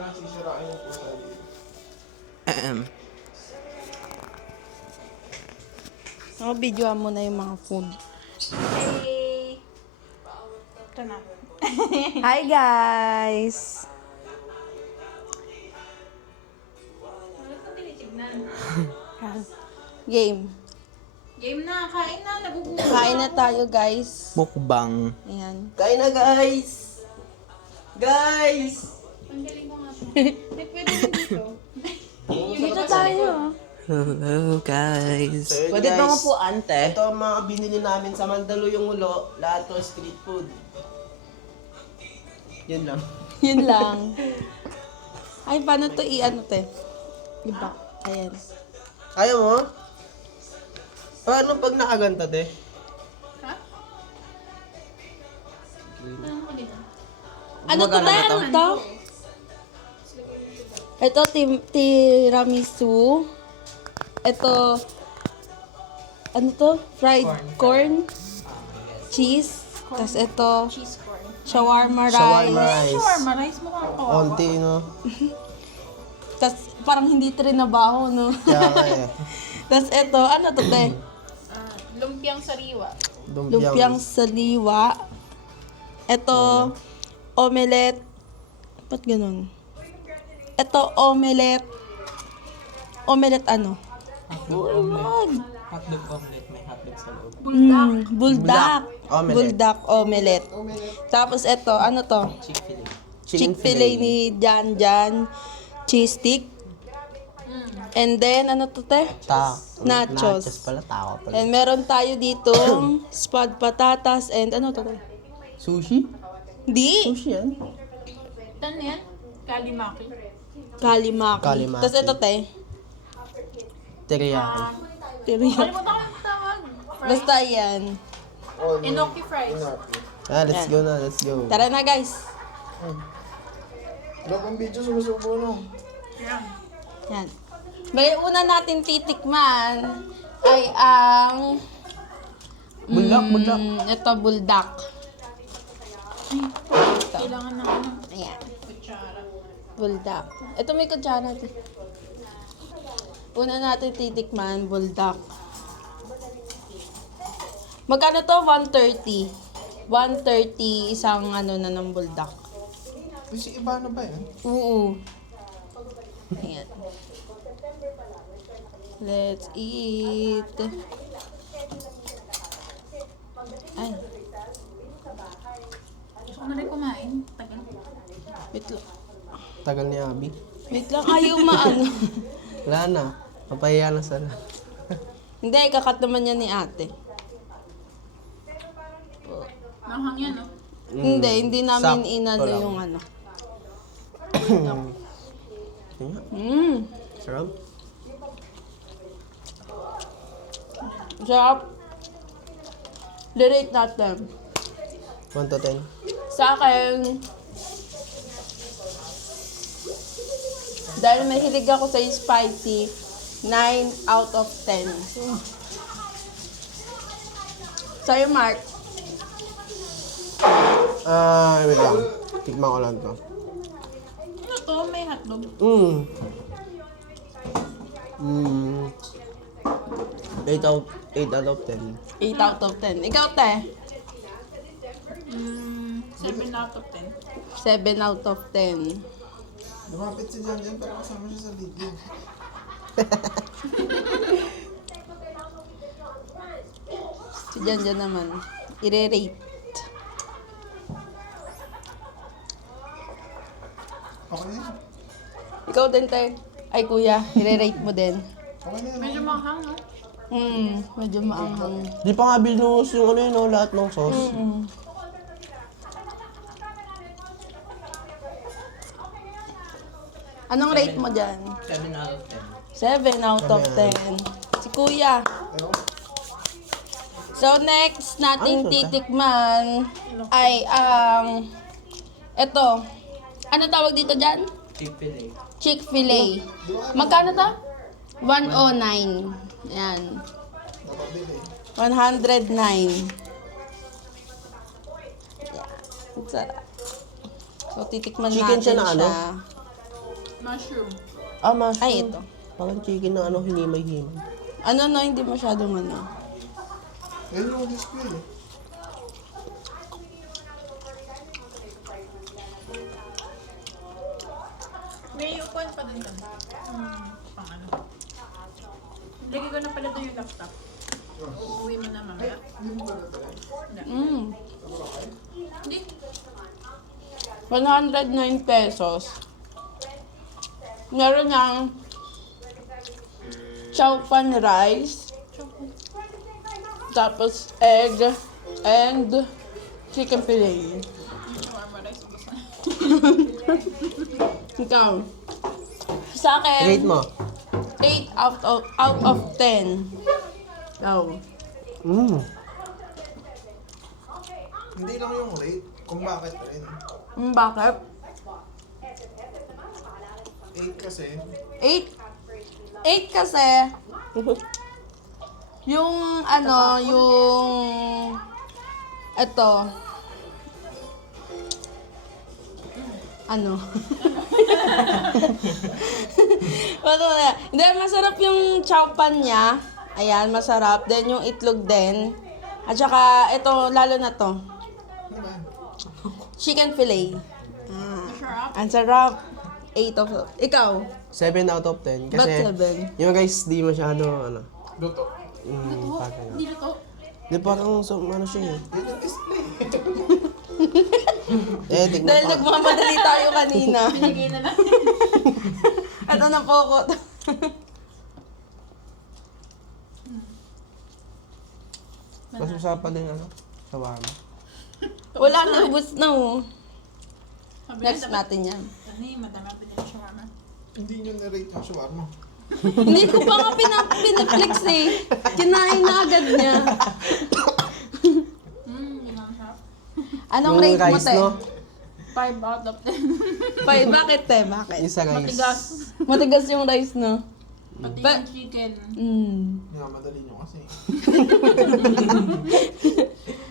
Sisirain yung pusa dito. Videoan mo na yung mga food. Hey! Ito na. Hi guys! Ano ito tinitignan? Game. Game na, kain na, nagugutom. Kain na tayo guys. Mukbang. Ayan. Kain na guys! Guys! Ang galing ko nga po. May pwede na dito. Dito tayo. Hello guys. So, yun, Pwede guys. ba po ante? Ito ang mga binili namin sa Mandaluyong Ulo. Lahat to street food. Yun lang. Yun lang. Ay, paano to i-ano te? Iba. Ayan. Ayaw mo? Paano pag nakaganta, te? Ha? Ano ko dito? Ano to tayo? Ano to? Ito, tiramisu. Ito, ano to? Fried corn. Cheese. Tapos ito, Cheese corn. shawarma rice. Shawarma rice. Shawarma rice mo kang kawawa. Onti, no? Tapos parang hindi trinabaho, no? Kaya ka eh. Tapos ito, ano to, te? Lumpiang sariwa. Lumpiang saliwa. Ito, omelette. Ba't ganun? Ito, omelette. Omelette ano? Wag. Hotdog omelet. May hotdog sa loob. Buldak. Omelette. Buldak omelette. Tapos ito, ano to? Chick-fil-A. Chick-fil-A ni Jan Jan. Cheese stick. And then, ano to, te? Nachos. Nachos pala, tao pala. And meron tayo dito spad patatas and ano to, te? Sushi? Di. Sushi yan? Ano yan? Kalimaki. Kalimaki. Kalimaki. Tapos ito, te. Teriyaki. Teriyaki. Kalimutan ko yung tawag. Basta yan. Enoki fries. Ah, let's go na, let's go. Tara na, guys. Ang video sumusubo na. Yan. Yan. May una natin titikman ay ang Buldak. ito, buldak. Kailangan ng ano, Ayan. kutsara. Buldak. Ito may kutsara natin. Una natin titikman, buldak. Magkano to? 130. 130 isang ano na ng buldak. Si iba na ba yan? Oo. Ayan. Let's eat. Ay, Gusto ko na rin kumain. Tagal. wait lang. Tagal ni Abby. Wait lang, ayaw maano. Wala na. Mapahiya na sana. Hindi, kakat naman yan ni ate. Manghang yan, no? Hindi namin Sakto inano lang. yung ano. Tingnan. Sarap. Sarap. Dirate natin. 1 to 10. Sa akin, dahil mahilig ako sa spicy, 9 out of 10. Sa'yo, Mark? Ah, wait lang. Tikman ko lang to. Ano to? May hotdog. 8 out of 10. 8 out of 10. Ikaw, te? 7 out of 10. 7 out of 10. Lumapit si Jan para kasama siya sa video. Si Jan naman. I-rate. Okay na yun. Ikaw din, te. Ay, kuya. I-rate mo din. Okay na yun. Medyo manghang, no? Medyo maanghang. Di pa nga binuhos yung ano yun, no? Lahat ng sauce. Anong rate mo dyan? 7 out of 7 out of 10. Si kuya. So, next nating titikman ay ang eto. Ano tawag dito dyan? 10. Chick-fil-A. Chick-fil-A. Magkano to? 109. Yan. 109. Yan. Ang sarap. So, titikman Chicken natin siya na ano? Mushroom. Ah, mushroom. Ay, ito. Parang chicken na ano, hinimay-himay. Ano no, hindi masyadong ano. Yan yung display. May upuan pa din kami. Pang ano. Lagi ko na pala ito yung laptop. Uuwi mo na mamaya. Mm. Hindi. 109 pesos. Meron ng chow pan rice, tapos egg, and chicken fillet. Shawarma rice. Gusto. Ikaw. Sa akin, Rate mo. 8 out of 10. Ikaw. Hindi lang yung rate, kung bakit rin. Bakit? 8 kasi, 8 kasi, yung ano, ito, ano? Ano na? Hindi, masarap yung chow pan niya. Ayan, masarap. Then yung itlog din. At saka, ito, lalo na to. ano ba? Chicken fillet. Masarap. Ang sarap. 8 of... Ikaw? 7 out of 10. Ba't Kasi, 7? yung guys, di masyado, ano. Luto. Parang, Hindi na to. di parang, ano siya eh. Yan yung display. Tignan Dahil pa. nagmamadali tayo kanina. Binigay na lang. Ito na po ko. Mas masarap pa din, ano, shawarma. Wala na, ubus na oh. Sabi Next na, natin yan. ano eh, madami pa din yung shawarma. Hindi nyo na-rate yung shawarma. Hindi ko pa nga pinaplex eh. Kinain na agad niya. Yun ang sarap. Anong Yung rate mo, rice, te? no? 5 out of 10. Bakit, te? Bakit? Isa rice. Matigas. Matigas yung rice, no? Pati Ba- yung chicken. Nga, madali nyo kasi.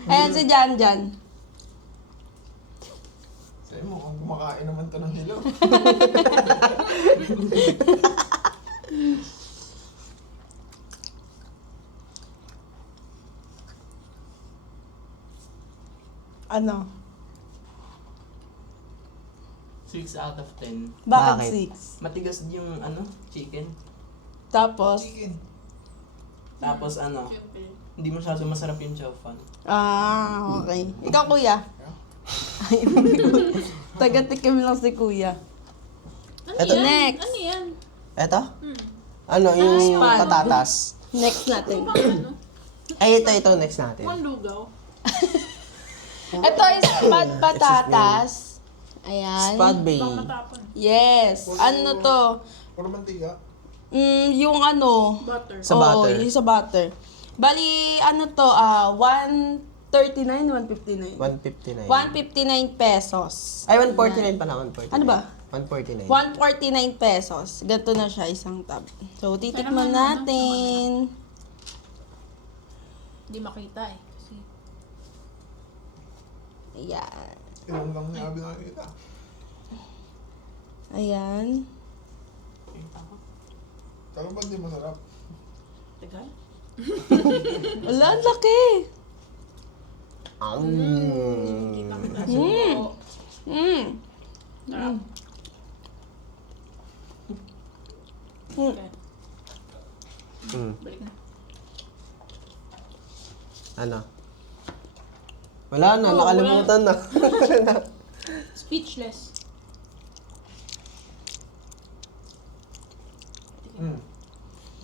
Ayan si Jan. Sabi mo, kung kumakain naman to ng hilaw. Ano? 6 out of 10. Bakit Bakit? 6? Matigas yung ano, chicken. Tapos? Chicken. Tapos ano, Siyempre. hindi masyado masarap yung chow fan. Okay. Ikaw, kuya? Taga-tikim lang si kuya. Ano Eto, yan? next. Ano yan? Eto? Ano, yung Spad. patatas. Next natin. Pang ano? Ay, ito, next natin. Pang lugaw. Ito is spad patatas. Ayan. Spad bay. Pang matapon. Yes. Ano to? Puro mantiga. Yung ano. Butter. Sa Oo, butter. yung sa butter. Bali, ano to, 139, 159. 159. 159 pesos. Ay, 149 pa na, 149. Ano ba? 149. 149 pesos. Ganito na siya, isang tab. So, titikman Pero ano, natin. Hindi makita eh. Kasi Ayan. Ilan lang niya nakikita. Ayan. Pero ba't di masarap? tagal. Wala, ang laki. Kita ko na sa buo. Sarap. Okay. Balik na. Ano? Wala na, nakalimutan na. Speechless.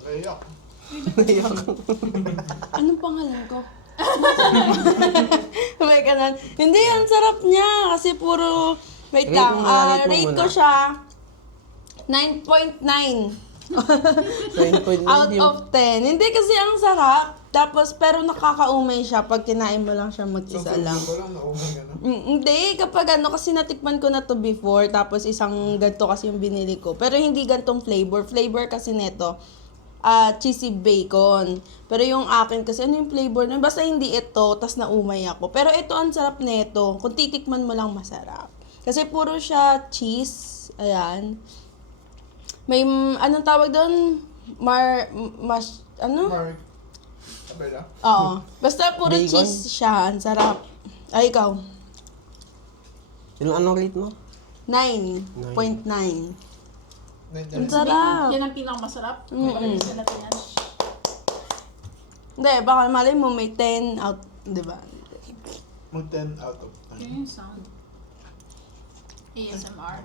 Naiyak. Anong pangalan ko? May kanan. Hindi, ang sarap niya. Kasi puro, wait Rate lang. mo muna, rate mo Rate muna. ko siya 9.9 9.9 out yung... of 10. Hindi kasi ang sarap. Tapos, pero nakakaumay siya pag kinain mo lang siya mag-isa lang. Ko lang, naumay ka na. Hindi, kapag ano, kasi natikman ko na to before, tapos isang ganto kasi yung binili ko. Pero hindi gantong flavor. Flavor kasi neto, cheesy bacon. Pero yung akin kasi, ano yung flavor na? Basta hindi ito, tas naumay ako. Pero ito, ang sarap neto. Kung titikman mo lang, masarap. Kasi puro siya cheese. Ayan. May, anong tawag doon? Ano? Mark. Abela. Oo. Basta puro Bacon? cheese siya. Ang sarap. Ay, ikaw. Yung anong rate mo? 9.9. Ang Nandiyan. sarap. Yan ang pinakamasarap. Mm-mm. Isa na to yan. Hindi, baka malay mo may 10 out, di ba? Mag 10 out of 10. Yun yung sound. ASMR.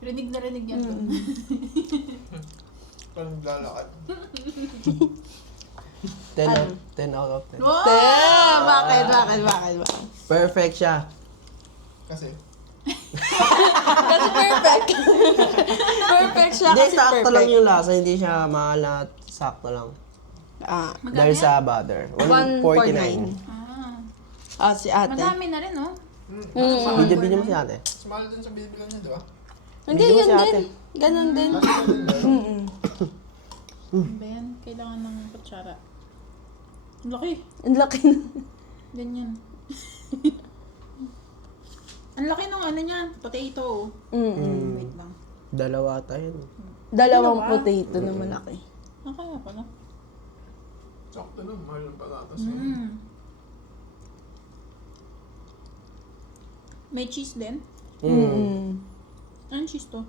Rinig na rinig yan. Parang lalakad. 10 out of 10. Wow! Bakit? Perfect siya. Kasi, Kasi perfect. Perfect siya Hindi, kasi sakto lang perfect. yung lasa. Hindi siya maalat. Sakto lang. Ah, Magkano Dahil yan? sa butter. 149. 149. Ah, Si ate. madami na rin, oh. Video mo si ate. sumali din sa binibilan niya, di ba? Hindi, Bigyan mo yun si ate. din. Ganon din. Last din lang. Ba yan? Kailangan ng kutsara. Ang laki. Ang laki na. Ganyan. Ang laki nung ano niya. Potato. Mm-mm. Wait lang. Dalawa tayo. Dalawang potato na malaki. Nakaya pala. Sakto na, mahal ng patatas. May cheese din? Mm. Anong cheese to?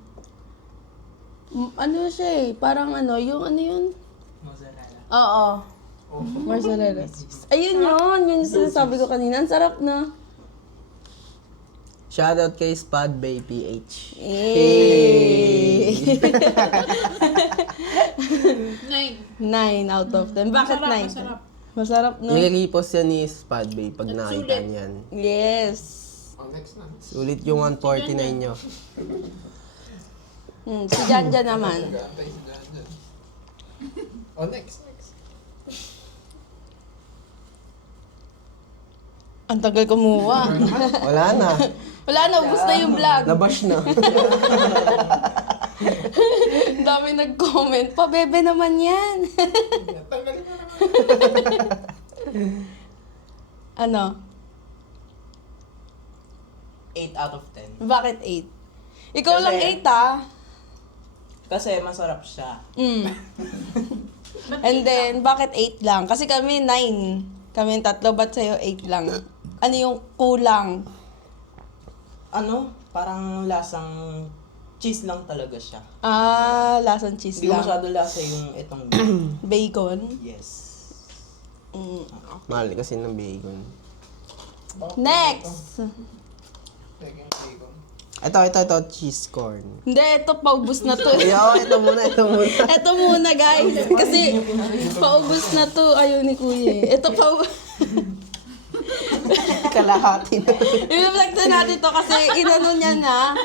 Ano siya eh, parang ano, yung ano yun? Mozzarella. Oo. Mozzarella cheese. Ayun yun, yung sinasabi ko kanina. Ang sarap na. Shoutout kay Spad Bay PH. Eh. 9. 9 out of 10. Bakit 9? Masarap. Masarap, no? Nililipos yan ni Spad Bay pag At nakita sulit. niyan. Yes. Oh, next na. Sulit yung 149 nyo. Si Janja naman. Nag-aantay si Jan dyan. Oh, next. Ang tagal kumuha. Wala na. Wala na, ubus na yung vlog. Nabash na. Ang dami nag-comment. Pabebe naman yan. Tanggalin mo naman. Ano? 8 out of 10. Bakit 8? Ikaw Kasi- lang 8 ah. Kasi masarap siya. Mm. And then, bakit 8 lang? Kasi kami 9. Kami yung tatlo, ba't sa'yo 8 lang? Ano yung kulang? Ano? Parang lasang cheese lang talaga siya. Ah, lasang cheese Hindi ko lang. masyado lasa yung itong Bacon. yes. Mm. Mahal kasi ng bacon. Next! Taking bacon. Ito, cheese corn. Hindi, ito paubos na to. Ayaw, ito muna. Ito muna guys. Kasi paubos na to. Ayaw ni kuya eh. Ito pa. Kalahati na. I-reflect na natin to kasi inano niya na.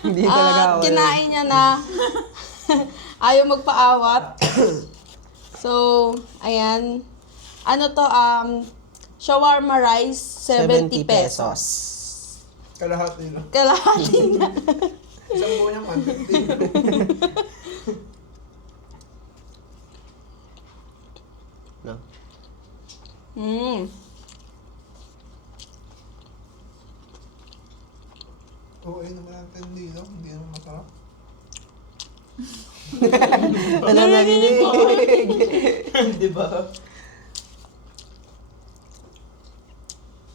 Hindi talaga ako. Kinain niya na. Ayaw magpaawat. So, ayan. Ano to, shawarma rice, 70 pesos. Kalahati lang. Kalahati na. Isang buo niyang 150. No? Oo, ayun naman ang tendi, no? Hindi naman masarap. Wala narinig. Di ba?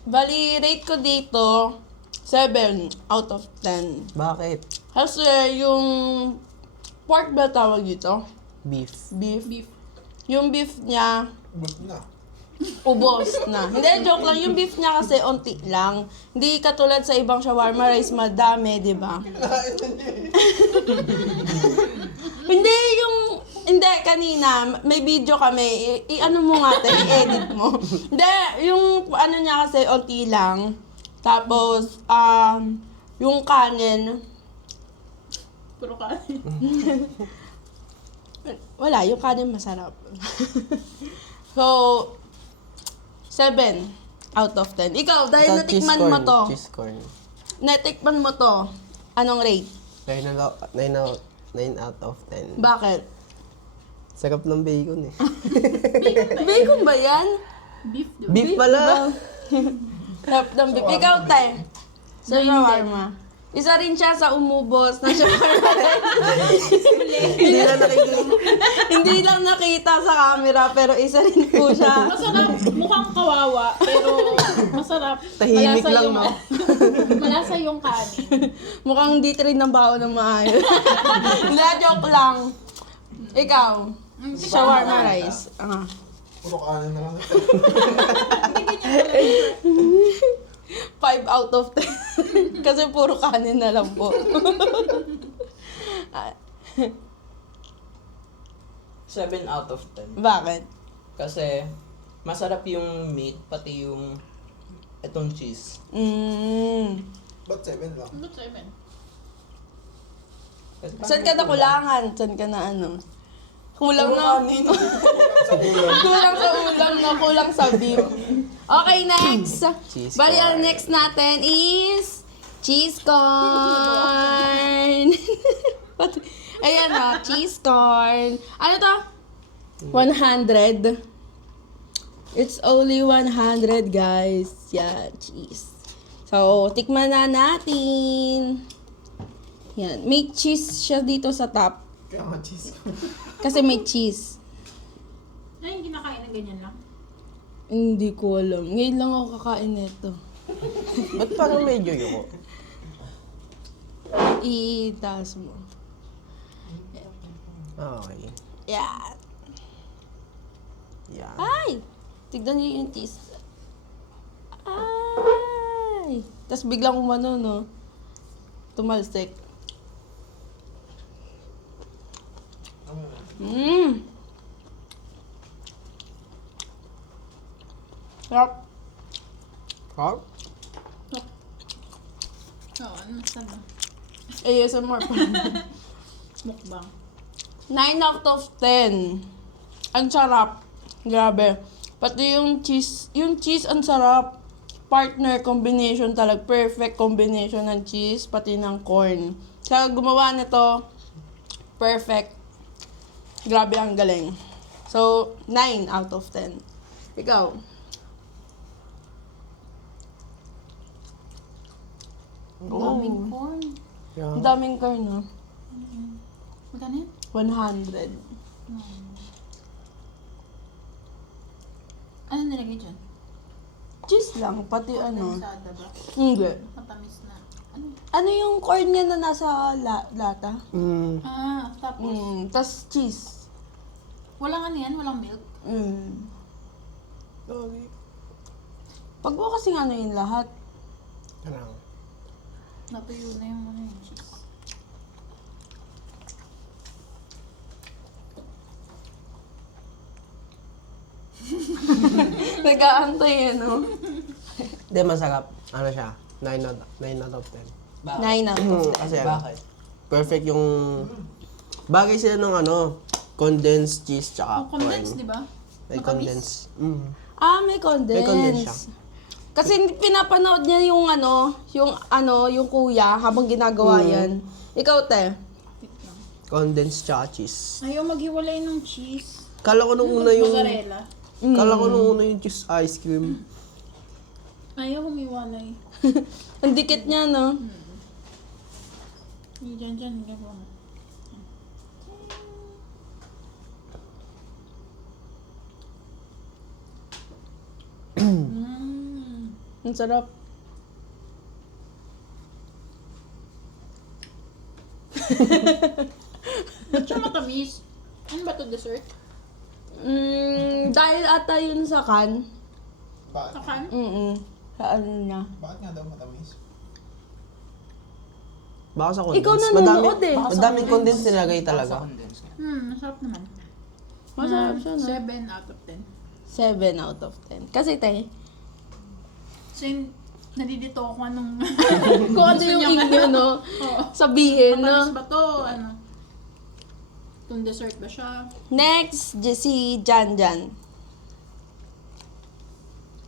Bali, rate ko dito, 7 out of 10. Bakit? Kasi yung pork ba tawag dito? Beef. Beef. Yung beef niya, Ubus na. ubos na. Hindi, joke lang. Yung beef niya kasi onti lang. Hindi katulad sa ibang shawarma rice, madami, di ba? Kinain na niya eh. Hindi, hindi, kanina, may video kami. I-ano mo nga, i-edit mo. Hindi, yung ano niya kasi onti lang. Tapos, yung kanin, Puro kanin. wala, yung kanin masarap. So, 7 out of 10. Ikaw, dahil Ito, natikman mo to, Cheese corn. natikman mo to, anong rate? 9 out of 10. Bakit? Sarap ng bacon eh. Bacon ba yan? Beef, di ba? Beef pala. Sarap ng beef. Ikaw, tay. Sa shawarma. Isa rin siya sa umubos na siya. Hindi na nakikita. Hindi lang nakita sa camera, pero isa rin po siya. Masarap, mukhang kawawa, pero masarap. Tahimik Malasa lang, yung- no? Malasa yung kanin. Mukhang di rin ng baon ng maayos. Hindi, joke lang. Ikaw, shawarma rice. Ah. Puro kanin na lang. 5 out of 10. Kasi puro kanin na lang po. 7 out of 10. Bakit? Kasi masarap yung meat, pati yung itong cheese. Ba't 7 lang? Ba't 7? Kasi Saan ka na kulangan? Saan ka na ano? Kulang Puro na. kanin. Sa ulam. Kulang sa ulam na, kulang sa beef. Okay, next. Cheese Bali, ang corn. next natin is cheese corn. Ayan o, cheese corn. Ano to? 100. It's only 100, guys. Yeah, cheese. So, tikman na natin. Yan. May cheese siya dito sa top. Kaya nga cheese. Kasi may cheese. Ay, yung kinakain na ganyan lang. Hindi ko alam. Ngayon lang ako kakain nito. Ba't parang medyo yoko? Itaas mo. Okay. Yan. Yan. Ay! Tignan niyo yung cheese. Ay! Tapos biglang umano, no? Tumalsik. Mmm! Sarap. Huh? Oo, ano masama? ASMR pa. Mukbang. 9 out of 10. Ang sarap. Grabe. Pati yung cheese ang sarap. Partner combination talaga. Perfect combination ng cheese, pati ng corn. Sa gumawa nito, perfect. Grabe ang galing. So, 9 out of 10. Ikaw? Ang daming corn. Ang daming corn, no? Magkano yan? 100. Ano nilagay dyan? Cheese lang, pati ano. Sada ba? Hindi. Matamis na. Ano? Ano yung corn niya na nasa lata? Tapos, Tas cheese. walang ano yan? Walang milk? Okay. Pag mo kasing ano yun lahat. Ano? Natuyo na yung ano yung cheese. Nag-aantay ano? Hindi, masarap. Ano siya? 9 out of 10. 9 out of 10. Kasi Bakit? perfect yung... Bagay sila nung ano, condensed cheese tsaka Oh, condensed, corn. di ba? May Matamis. condensed. Ah, may condense. May condense siya. Kasi pinapanood niya yung yung kuya habang ginagawa yan. Ikaw, te. Condensed tsaka cheese. Ayaw maghiwalay ng cheese. Kala ko nung una yung... Mozzarella. Kala ko nung una yung cheese ice cream. Ayaw humiwalay. Ang dikit niya, no? Diyan, gagawa mo. Ang sarap. Ba't siya matamis? Ano ba to dessert? Dahil ata yun sa kan. Bakit? Takan? Sa ano niya. Bakit nga daw matamis? Baka sa condensed. Ikaw nanonood eh. Madaming condensed nilagay talaga. Masarap naman. Masarap siya, no? 7 out of 10. 7 out of 10. Kasi, te, So, nadidito ako anong... kung ano yung inyo, no? Sabihin, Matamis no? ba to? Ano? Itong dessert ba siya? Next, si Jan Jan.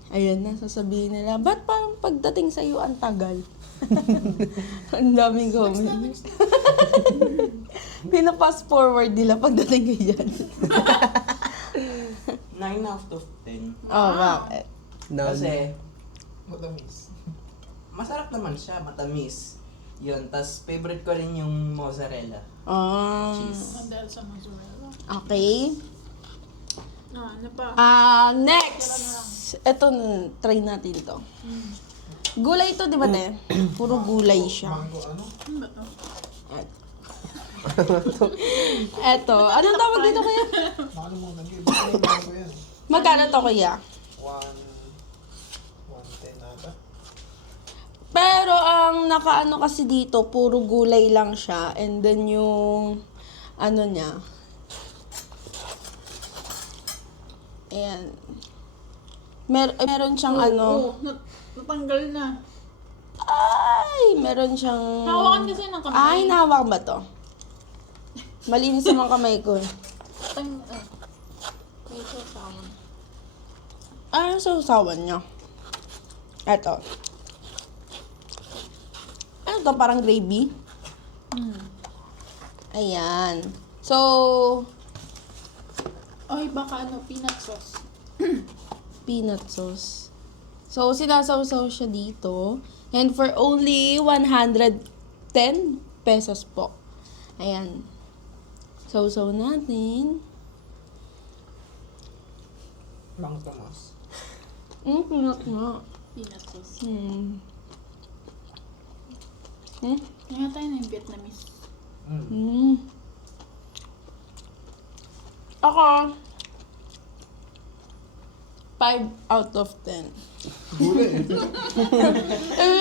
Ayun na, sasabihin nila, ba't parang pagdating sa'yo ang tagal? Ang daming comments. Pina-fast forward nila pagdating kay Jan. 9 out of 10. Oh, bakit? No, Kasi, Matamis. masarap naman siya, matamis. Yun, tas favorite ko rin yung mozzarella. Cheese. Ang dahil sa mozzarella. Okay. Ano pa? Next. Ito, try natin to. Gulay to, di ba, te? Puro gulay siya. Mango ano? Ano ba to? Eto, anong tawag dito kaya? Nakalimutan ko. Basta yung mango yan. Magkano to kuya? 110 ata. Pero ang nakaano kasi dito, puro gulay lang siya. And then yung, ano niya. Ayan. Meron siyang ano. Natanggal na. Ay, meron siyang... Hawakan kasi ng kamay. Ay, nahawakan ba to? Malinis naman kamay ko. May sasawan. Ano sa usawan niya? Eto. Ano to? Parang gravy? Ayan. So, Ay, baka peanut sauce. peanut sauce. So, sinasawsaw siya dito. And for only 110 pesos po. Ayan. Sausaw natin. Mang Tomas. Peanut nga. Peanut sauce. Ngayon tayo na yung Vietnamese. Ako, 5 out of 10. Gulay eh.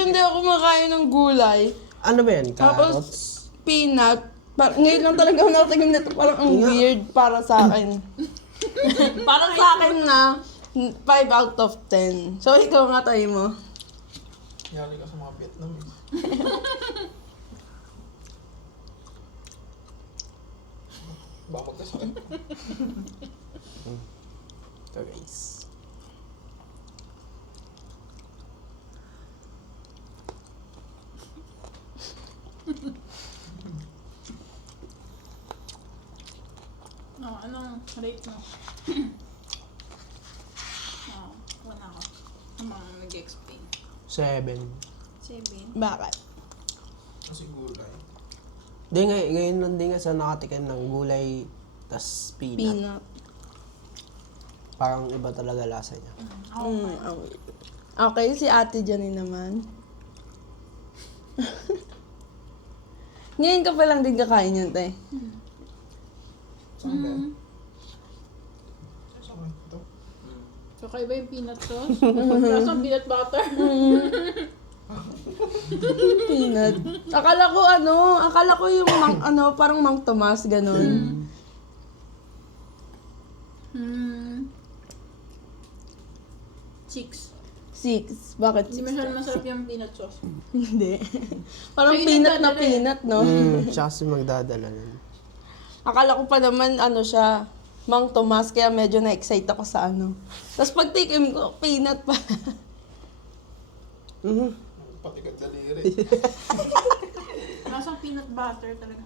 Hindi ako makain ng gulay. Ano ba yan? Tapos, Carrots? peanut. Ngayon lang talaga ako nakatingin nito. Parang ang weird para sa akin. Para sa akin na 5 out of 10. So, ikaw nga tayo mo. Yari ka sa mga Vietnamese. Baka magkasakit. Ito guys. Anong rate mo? Wala ako. Ang mga nag-explain. 7. 7. Bakit? Kasi gulay. Di nga, ngayon lang din nga sa nakatikin ng gulay tas peanut. Peanut. Parang iba talaga lasa niya. Okay, si Ate Jenny naman. Ngayon ka pa lang din kakain yun, te. Saan ba? Saan ba ito? Kakaiba yung peanut sauce. Lasang peanut butter. Peanut. Akala ko yung parang Mang Tomas, ganun. Chicks. 6. Bakit Hindi 6? masyadong masarap yung peanut sauce. Hindi. Parang Siya yung peanut na nagdadala eh. peanut, no? Tsaka si magdadala nun. Akala ko pa naman, siya, Mang Tomas, kaya medyo na-excite ako sa ano. Tapos pag tikim ko, peanut pa. Pati ka daliri. Lasang peanut butter talaga.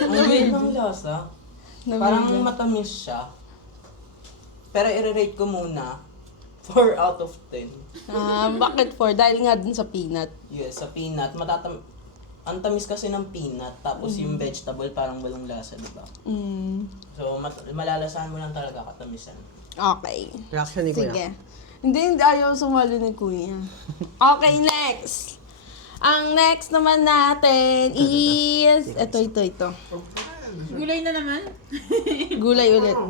Ang weird ng lasa. Parang matamis siya. Pero i-rate ko muna 4 out of 10. Bakit 4? Dahil nga dun sa peanut. Yes, sa peanut. Ang tamis kasi ng peanut. Tapos yung vegetable parang walang lasa, di ba? So, malalasahan mo lang talaga katamisan. Okay. Reaction ni Kuya. Sige. Hindi ayaw sumalo ni Kuya. Okay, next. Ang next naman natin is... Ito. Gulay na naman. Gulay ulit.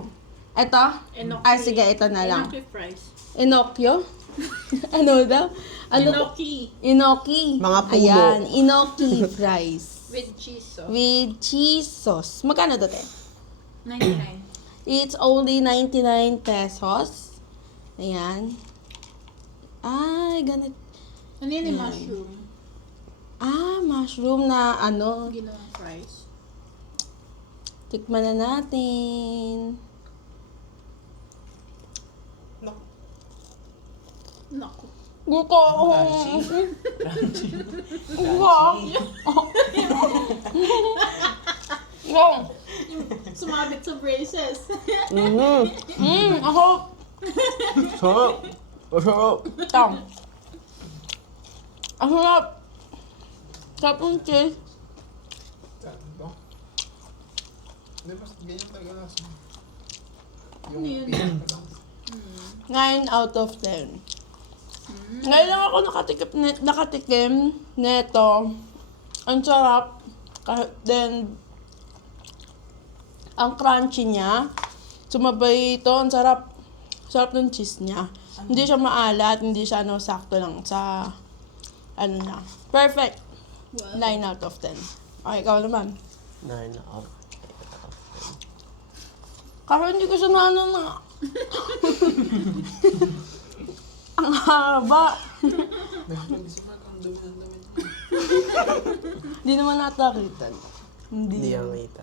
Ito? Enoki. Sige, ito na lang. Enoki fries. Inokyo? Ano daw? Enoki. Inoki. Mga puno. Ayan, inoki fries. With cheese sauce. With cheese sauce. Magkano to, te? 99. It's only 99 pesos. Ayan. Ay, ganit. Ano yun yung mushroom? Mushroom na Ginawang fries. Tikman na natin. Naku. Gusto. Wow. Sumabit sa braces. Ako. Sarap! Sarap! Ito. Ang sarap. Sarap ng cheese. Ano to? Hindi, mas ganyan talaga lasa. Yung Ano yun? peanut lang. 9 out of 10. Ngayon lang ako nakatikim neto. Ang sarap. Then, ang crunchy niya. Sumabay ito. Ang sarap. Sarap ng cheese niya. Hindi siya maalat. Hindi siya sakto lang sa na. Perfect. 9 out of 10. Okay, ikaw naman. 9 out. Kasi hindi ko siya na. Ang haba. Nag-isip ako, ang dumi ng damit mo. Hindi naman natakitan. Hindi ang kita.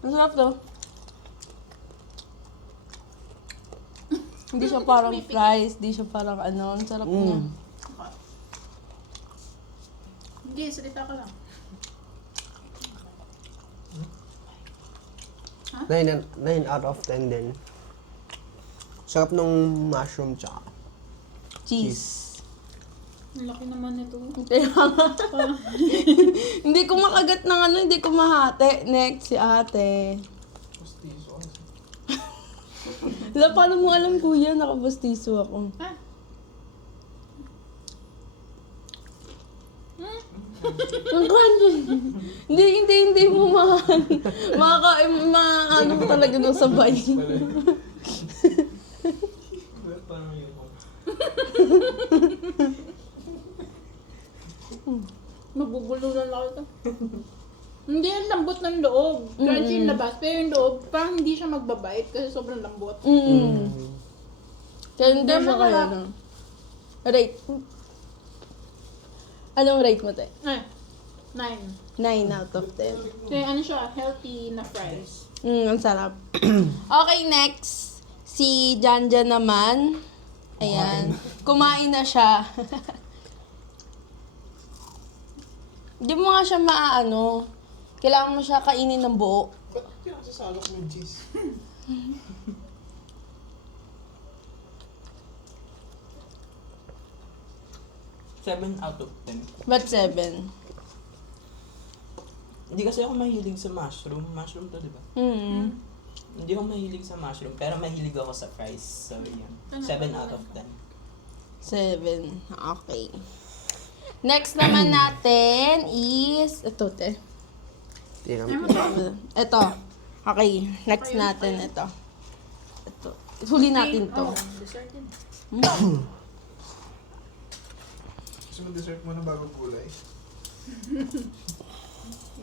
Ang sarap to. Hindi siya parang fries, hindi siya parang ang sarap niya. Hindi, salita ka lang. 9 out of 10 din. Sarap nung mushroom tsaka Cheese. Ang laki naman nito. Kaya nga. Hindi ko makagat ng hindi ko mahati. Next, si ate. Postizo. Wala, paano mo alam kuya, nakabastiso ako. Ha? Ang crunchy. Hindi mo ano mo talaga ng sabay. Parang yun. Mabubulunan lang ito. Hindi, ang lambot ng loob. Crunchy yung labas, pero yung loob, parang hindi siya magbabite kasi sobrang lambot. Kaya hindi siya Tama kaya na. Rate. Anong rate mo, te? Ay, 9. 9 out of 10. Kaya ano siya, healthy na fries. Ang sarap. Okay, next. Si Janja naman. Ayan. Kumain na siya. Hindi mo nga siya kailangan mo siya kainin ng buo. Ba't pinasasalok mo yung cheese? Seven out of 10. But 7. Hindi kasi ako mahilig sa mushroom. Mushroom to, di ba? Hindi ako mahilig sa mushroom, pero mahilig ako sa fries. So, yun. 7 out of 10. 7. Okay. Next naman natin is... Ito, te. Tingnan mo. Ito. Okay. Next natin. Ito. Huli natin to. Dessert din. Gusto mo dessert mo na bago gulay?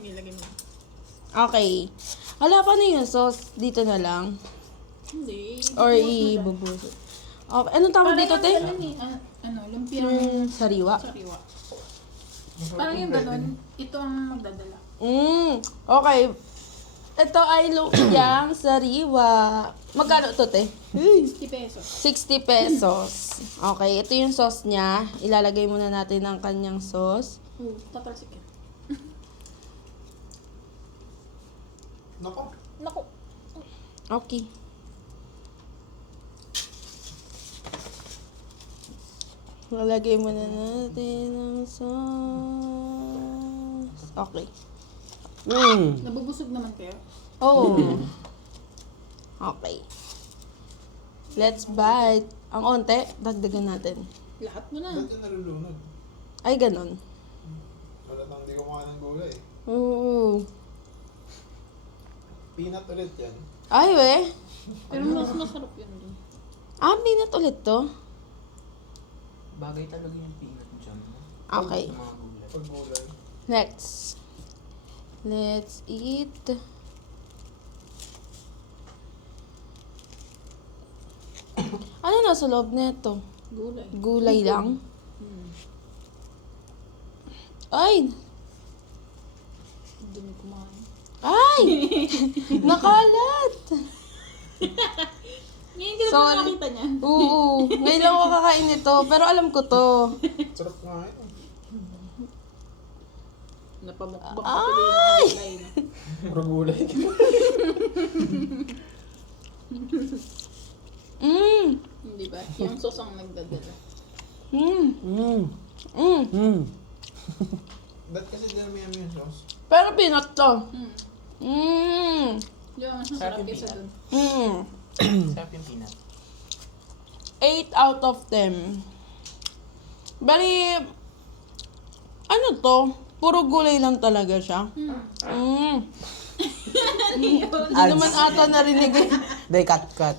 Nilagay mo. Okay. Wala pa na yung sauce. Dito na lang. Hindi. Or ibubusot. Okay. Anong tawag dito, te? Lumpiang Yung sariwa. sariwa. Masarap Parang yung bread ganon, din. ito ang magdadala. Okay. Ito ay lumpiang sariwa. Magkano to, te? 50 pesos. 60 pesos. Okay, ito yung sauce niya. Ilalagay muna natin ang kanyang sauce. Tatalsik yan. Nako, Naku. Okay. Lalagay muna natin ang sauce. Okay. Nabubusog naman kayo. Oh. Okay. Let's bite. Ang onte, dagdagan natin. Lahat mo na. ba't yung nalulunod? Ay, ganun. Wala nang hindi kumakain ng gulay. Oo. Peanut ulit yan. Ay, we. Pero mas masarap yun din. Peanut ulit to. Bagay talaga yung peanut jam mo. Okay. Sa mga gulay. Pag gulay. Next. Let's eat. Ano nasa loob nito? Gulay. Gulay lang? Ay! Hindi mo kumain. Ay! Nakalat! Ngayon ka na Sorry. ba nakita niya? Oo. Ngayon lang ako kakain nito. Pero alam ko to. Sarap nga ito. Napamukbang Ay! Puro gulay. Hindi ba? Yung sauce ang nagdadala. Ba't kasi dinami yung sauce? Pero peanut to. Yung mas masarap kaysa dun. Sarap yung peanut. 8 out of 10. Bali, ano to? Puro gulay lang talaga siya. Hindi naman ata narinig eh. Day, cut. Cut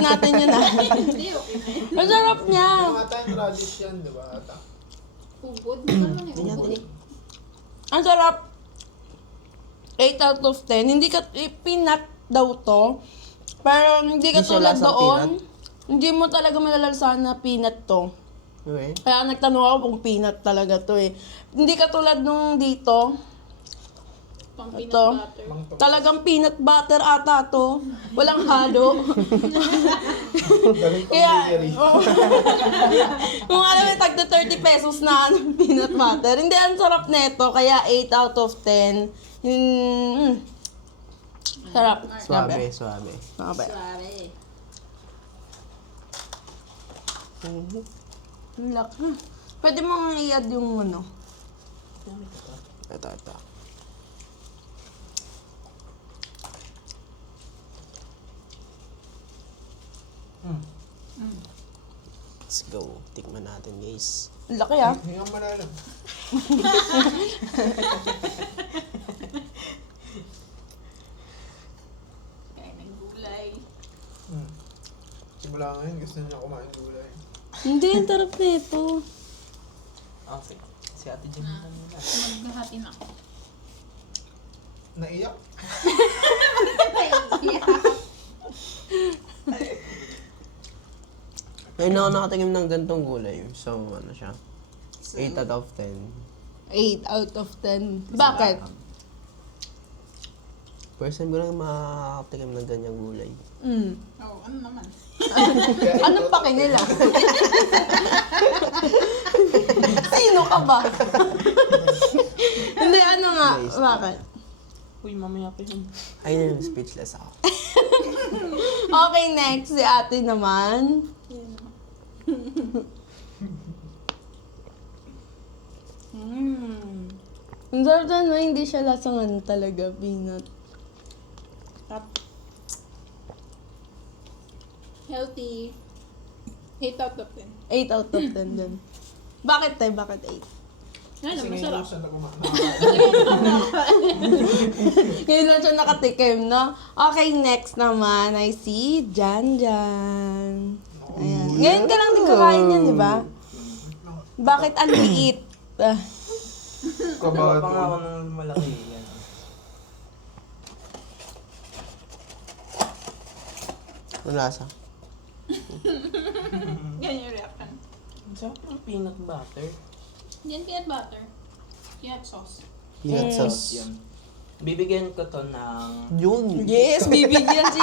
natin yun ah. Hindi, okay na yun. Ang sarap niya. Yung ata yung radish yan, di ba ata? Ugod. Ano yung ugod? Ang sarap. 8 out of 10. Hindi ka, peanut daw to. Pero hindi ka Hindi siya tulad lasang doon. Hindi mo talaga malalasahan na peanut to. Okay. Kaya nagtanong ako kung peanut talaga to eh. Hindi ka tulad nung dito. Pang peanut Ito. butter. Talagang peanut butter ata to. Walang halo. Galing pang Kaya, bakery. oh. Kung alam mo, tagda 30 pesos na ano, peanut butter. Hindi, ang sarap nito. Kaya 8 out of 10. Sarap. Suabe. Suabe. Suave. Ang laki. Pwede mo i-add yung ano. Ito. Let's go. Tikman natin, guys. Ang laki ah. Hingang malalim. Kaya ng gulay. Simula ngayon, gusto niya kumain gulay. Hindi, ang sarap nito. Okay. Si Ate Jem na nila. Maghahati na ako. Naiyak? Ngayon na ako nakatikim ng gantong gulay. So, ano siya? 8 out of 10. 8 out of 10. Bakit? First time ko lang makatikim ng ganyang gulay. Oh, ano naman? Anong pake nila? Sino ka ba? Hindi, ano nga? Bakit? Uy, mamaya pa yun. Ayun, speechless ako. Okay, next. Si ate naman. Ang sarap na, no? Hindi siya lasang ano talaga, peanut. Tap. Healthy. 8 out of 10. 8 out of 10 din. Bakit tayo? Bakit 8? Ano, Kasi ngayon masarap. lang siya nakakain. Ngayon lang siya nakatikim, no? Okay, next naman ay si Jan Jan. Ayan. Ngayon ka lang din kakain yan, di ba? Bakit ang liit? Gawa Kabado. pa nga ako ng malaki yan. Ano lasa? Yan yung reaction. Ang sarap ng peanut butter. Yan peanut butter. Peanut sauce. Peanut sauce. Yan. Bibigyan ko to ng Yun. Yes, bibigyan si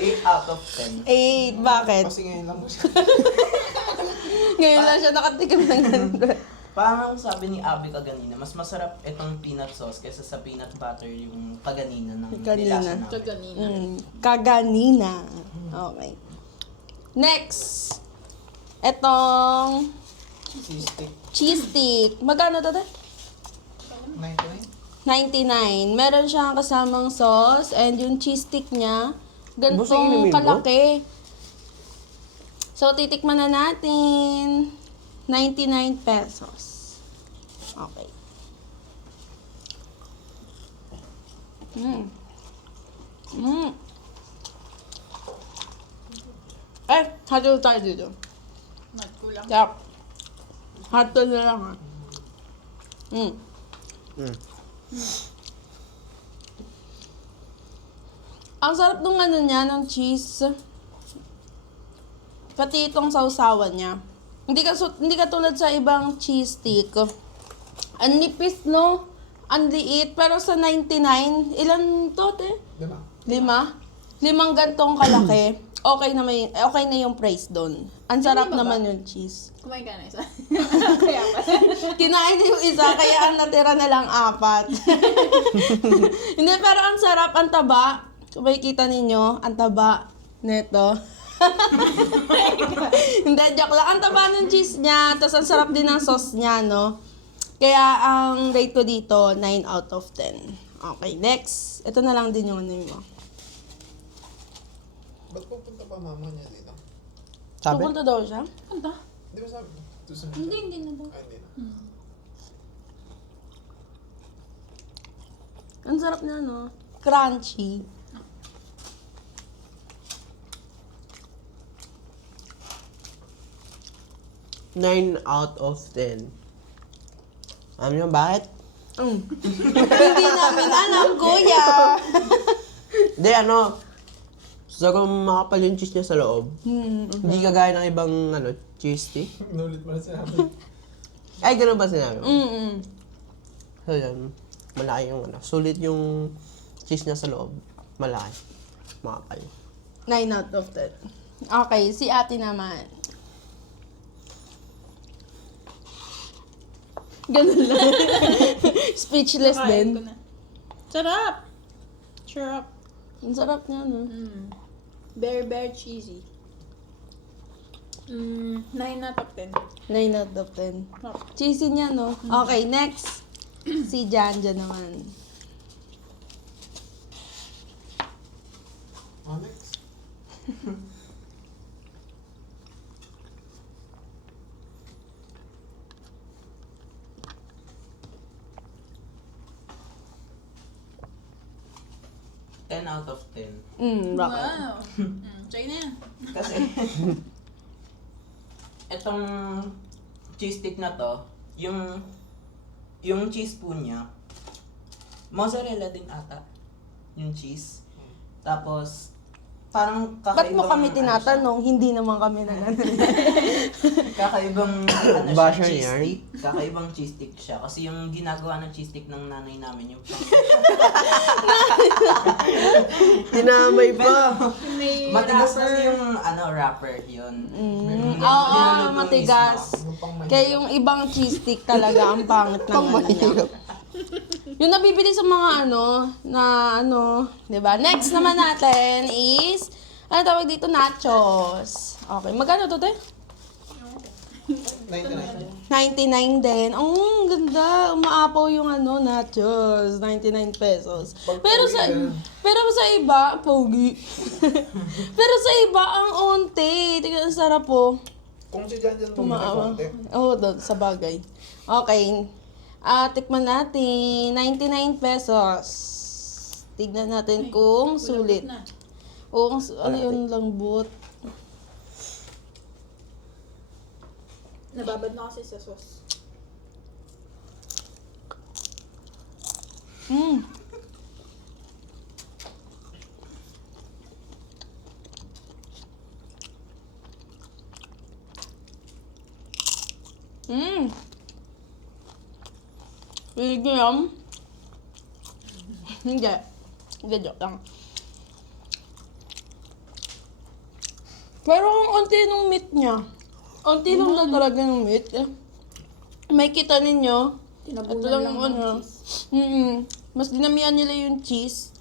8 out of 10. 8. Bakit? Kasi ngayon lang siya. Ngayon lang siya nakatikim ng ganito. Parang sabi ni Abby kaganina, mas masarap itong peanut sauce kaysa sa peanut butter yung kaganina ng Kanina. nilasa namin. Ito ganina. Kaganina. Okay. Next. Etong Cheese stick. cheese stick. Magkano to? 99. 99. Meron siyang kasamang sauce and yung cheese stick niya, Boss, ang gantong inumin mo? kalaki. So, titikman na natin. 99 pesos. Okay. Hato tayo dito. Nagkulang. Sarap. Hato na lang ha. Ang sarap nung ano niya, ng cheese. Pati itong sausawan niya. Hindi ka tulad sa ibang cheese stick. Ang nipis, no? Ang liit. Pero sa 99, ilan to, te? Diba? 5? 5 gantong kalaki. Okay na yung price doon. Ang sarap Hindi ba naman ba? yung cheese. Kumain ka na isa. Kaya pa. Kinain na yung isa, kaya ang natira na lang 4. Hindi, pero ang sarap, ang taba. Kung makikita ninyo, ang taba neto. Hindi, joke lang. Ang taba ng cheese niya, tapos ang sarap din ng sauce niya, no? Kaya ang rate ko dito, 9 out of 10. Okay, next. Ito na lang din yung ano mo. Ba't pupunta pa mama niya dito? Sabi? Pupunta daw siya? Punta? Di ba sabi? Susunod Hindi, siya? hindi na daw. Ay, hindi na. Ang sarap na, no? Crunchy. Nine out of 10. Alam niyo bakit? Hindi namin alam, kuya. Hindi, ano, sobrang makapal yung cheese niya sa loob. Hindi kagaya ng ibang, ano, cheese stick. Inulit mo na sinabi. Ay, ganun ba sinabi mo? Mm-mm. So, yan. Malaki yung, ano, sulit yung cheese niya sa loob. Malaki. Makapal. 9 out of 10. Okay, si ate naman. Ganun lang. Speechless Kain ko din. na. Sarap! Sarap. Ang sarap niya, no? Very cheesy. 9 out of 10. 9 out of 10. Sarap. Cheesy niya, no? Okay, next. Si Janja naman. Alex? Ten out of 10. Bakit? Wow. Try na yan. Kasi, etong cheese stick na to, yung cheese po niya, mozzarella din ata, yung cheese. Tapos, parang Ba't mo kami ano siya, tinatanong? Hindi naman kami nag kakaibang ano siya, Basher cheese yarn? stick. Kakaibang cheese stick siya. Kasi yung ginagawa ng cheese stick ng nanay namin, yung Tinamay pa! May matigas wrapper. kasi yung ano, wrapper yun. Oo, matigas. Yung pang mahirap. Kaya yung ibang cheese stick talaga ang pangit ng ano niya. Yung nabibili sa mga di ba? Next naman natin is, ano tawag dito? Nachos. Okay, magkano to, te? 99. 99 din. Ang ganda. Umaapaw yung nachos. 99 pesos. Pero sa iba, pogi. Pero sa iba, ang onte. Tingnan, ang sarap po. Kung si Jan Jan bumili Umaawa. konti. Oo, sa bagay. Okay. Tikman natin. 99 pesos. Tignan natin kung sulit. Na. Oo, ano yun, lambot. Nababad na kasi sa sauce. Mm. Mm. Hindi yum. Hindi. Hindi, joke lang. Pero ang onti ng meat niya. Onti lang na talaga ng meat. May kita ninyo. Tinabunan Ito lang lang yung ng ano. cheese. Mas dinamihan nila yung cheese.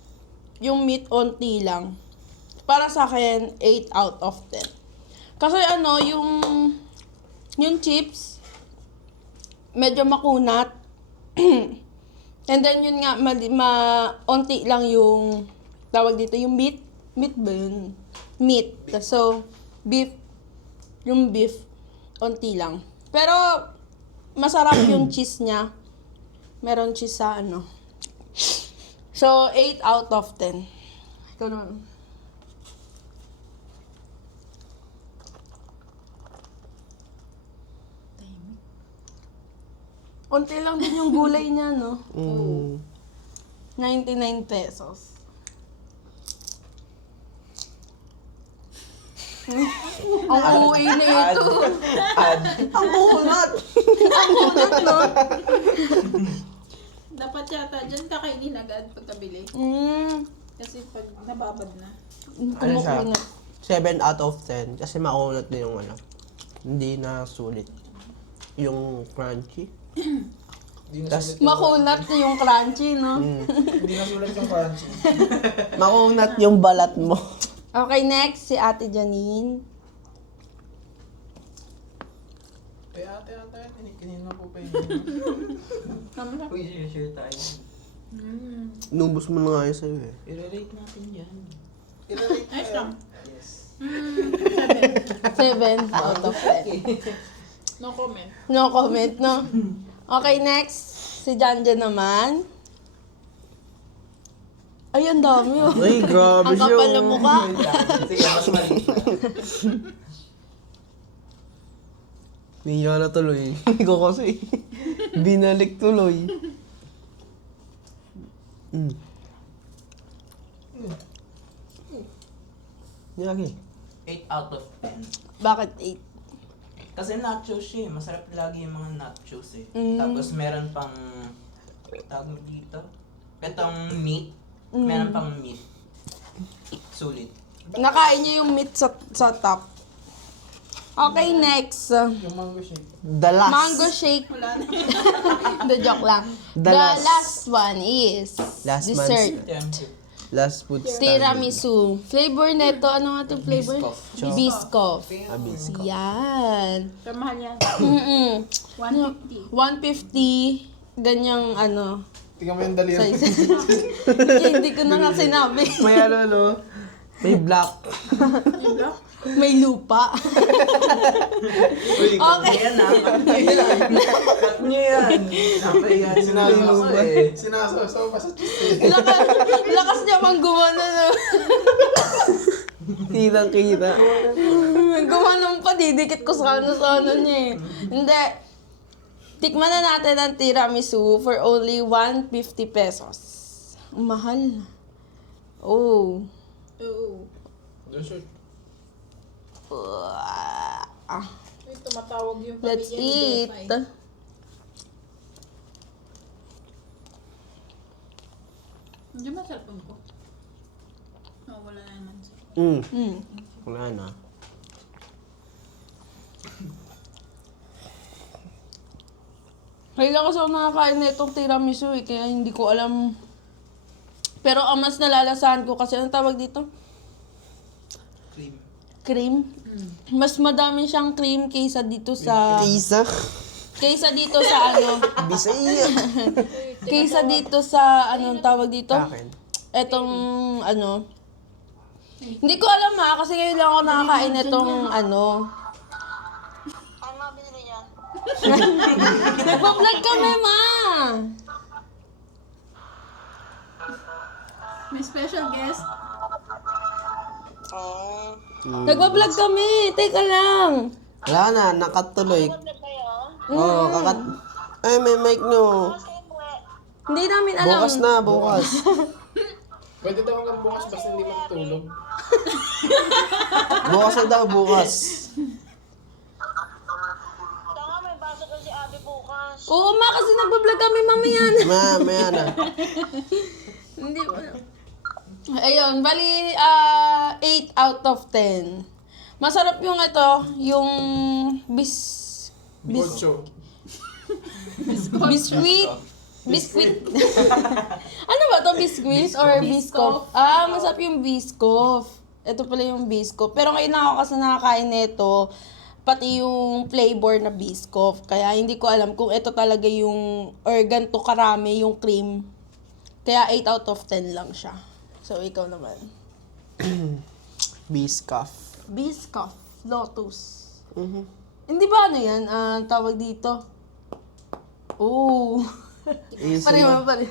Yung meat, onti lang. Para sa akin, 8 out of 10. Kasi yung chips, medyo makunat. And then yun nga, onti lang yung, tawag dito, yung meat. Meat ba yun? Meat. So, beef, yung beef, onti lang. Pero, masarap yung cheese niya. Meron cheese sa So, 8 out of 10. Ikaw naman. Unti lang din yung gulay niya, no? 99 pesos. Ang uwi na ito. Ang kunat! Ang unat, no? Dapat yata dyan kakainin agad pagkabili. Kasi pag nababad na. Ano siya? Kumukunat. 7 out of 10 kasi makunat din yung Hindi na sulit. Yung crunchy. Hindi na Tas- sulit yung Makunat yung crunchy, no? Hindi na sulit yung crunchy. Makunat yung balat mo. Okay, next, si Ate Janine. Eh ate, kanina po pa yun. Uy, share tayo. Nubos mo na nga yun sa'yo eh. I-rate natin yan. Ilalate Ayos tayo. lang. Yes. 7 out of 10. No comment. No comment, no? Okay, next. Si Janjan naman. Ay, ang dami oh. Ay, grabe Ang siya. kapal na oh. mukha. Sige, mas maliit na. Niya na tuloy. Hindi ko kasi. Binalik tuloy. Mm. Yagi. 8 out of 10. Bakit 8? Kasi nachos siya eh. Masarap lagi yung mga nachos eh. Mm. Tapos meron pang, tawag mo dito, itong meat. Meron pang meat. Sulit. Nakain niya yung meat sa top. Okay, next. Yung mango shake. The last. Mango shake. The joke lang. The The last. last one is Last dessert. Tempted. Last food stand. Tiramisu. Flavor neto, ano nga itong flavor? Biscoff. Biscoff. Abis. Yan. Pero mahal yan. Mm-mm. 150. 150. Ganyang ano. Tingnan mo yung daliri. Size. Hindi ko na nga sinabi. May ano, no? May black. Yung block? May lupa. Uy, cut Okay. niyo yan ah. Cut niyo yan. Cut niyo yan. Napahiya Sinasaw ako eh. Sinasaw pa sa cheese. Lakas niya pang gumana no. Kitang-kita. Gumana pa, didikit ko sa ano niya eh. Hindi. Tikman na natin ang tiramisu for only 150 pesos. Ang mahal. Oh. Oo. Dessert. Uy, tumatawag yung Let's pamilya ni eat. Defy. Hindi ba cellphone ko? Oo, wala na naman siya. Mm. Wala na. Kailan kasi ako nakakain na itong tiramisu eh, kaya hindi ko alam. Pero ang mas nalalasahan ko kasi, anong tawag dito? Cream. Cream. Mas madami siyang cream kaysa dito sa... Isa. Kaysa dito sa ano... Bisaya. Kaysa dito sa... Anong tawag dito? Akin. Etong ano... Hindi ko alam ha, kasi ngayon lang ako nakakain itong ano... Nagpa-vlog kami, ma! May special guest. Nagpa-vlog kami! Teka lang! Wala na, nakatuloy. Oo, kakat... Ay, may mic nyo. Hindi namin alam. Bukas na, bukas. Pwede daw hanggang bukas basta hindi magtulog. Bukas na daw, bukas. Oo, ma, kasi nagpa-vlog kami mamaya na. Maya na. Hindi ko alam. Ayun, bali 8 out of 10. Masarap yung ito, yung Ocho. biscuit. Biscuit. Ano ba to? Biscuit or biscoff? Masarap yung biscoff. Ito pala yung biscoff. Pero ngayon na ako kasi nakakain nito, pati yung flavor na biscoff. Kaya hindi ko alam kung ito talaga yung, or ganito karami yung cream. Kaya 8 out of 10 lang siya. So, ikaw naman. Biscoff. Biscoff. Lotus. Mhm. Hindi ba ano yan? Tawag dito. Oh. Easy Pareho na. pa rin.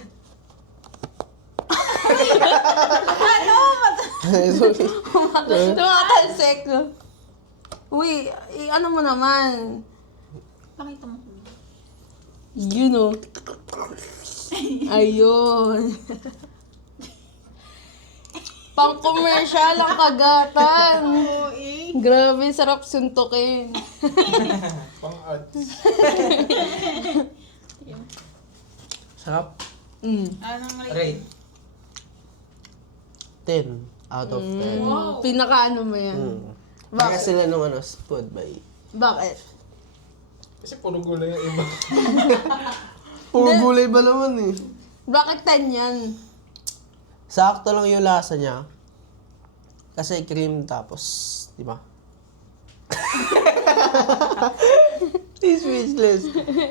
Tumatalsek. Uy, ano mo naman? Pakita mo. You know. Ayun. Pang-commercial ang kagatan. Grabe, sarap suntukin. Pang-ads. Sarap. Anong rate? Rate. 10 out of 10. Wow. Pinaka ano mo yan? Mm. Baka sila nung ano, food by Bakit? Kasi puro gulay yung iba. Puro gulay ba naman eh? Bakit 10 yan? Sakto lang yung lasa niya. Kasi cream tapos, di ba? Speechless.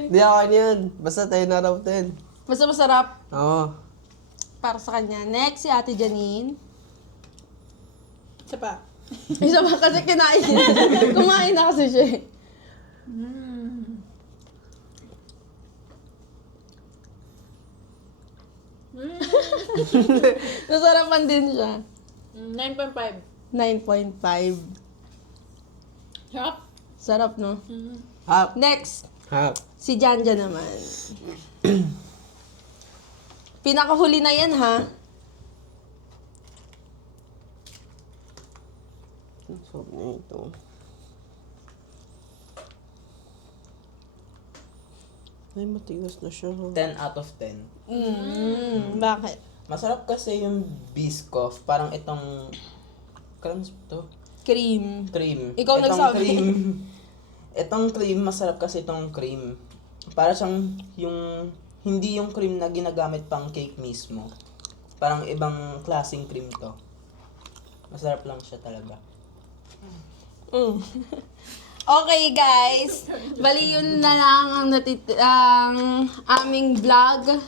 Di ako yan. Basta 10 out of 10. Basta masarap Oo. para sa kanya. Next, si Ate Janine. Isa pa. Isa ba kasi kinain niya. Kumain na kasi siya eh. Nasarapan din siya. 9.5. 9.5. Sarap. Sarap, no? Hap. Next, Hap. si Janja naman. Pinakahuli na yan, ha? Ang sarap na ito. Ay, matigas na siya. 10 out of 10. Bakit? Masarap kasi yung Biscoff. Parang itong... Kailan to? Cream. Cream. Ikaw nagsabi. Cream. Itong cream, masarap kasi itong cream. Para siyang yung... Hindi yung cream na ginagamit pang cake mismo. Parang ibang klaseng cream to. Masarap lang siya talaga. Okay, guys. Bali, yun na lang ang aming vlog.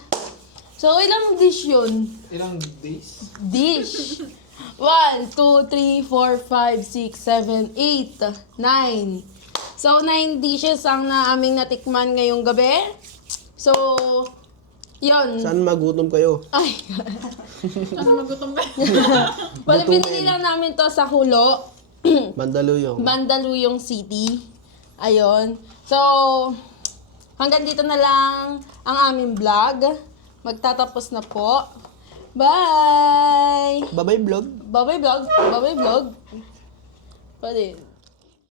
So, ilang dish yun? Ilang days? Dish. 1, 2, 3, 4, 5, 6, 7, 8, 9. So, 9 dishes ang na aming natikman ngayong gabi. So, yun. Saan magutom kayo? Ay, Sana magutom ka. bali, pinili lang namin to sa Hulo. Mandaluyong. Mandaluyong City. Ayun. So, hanggang dito na lang ang aming vlog. Magtatapos na po. Bye! Bye-bye vlog. Bye-bye vlog. Bye-bye vlog. Pwede.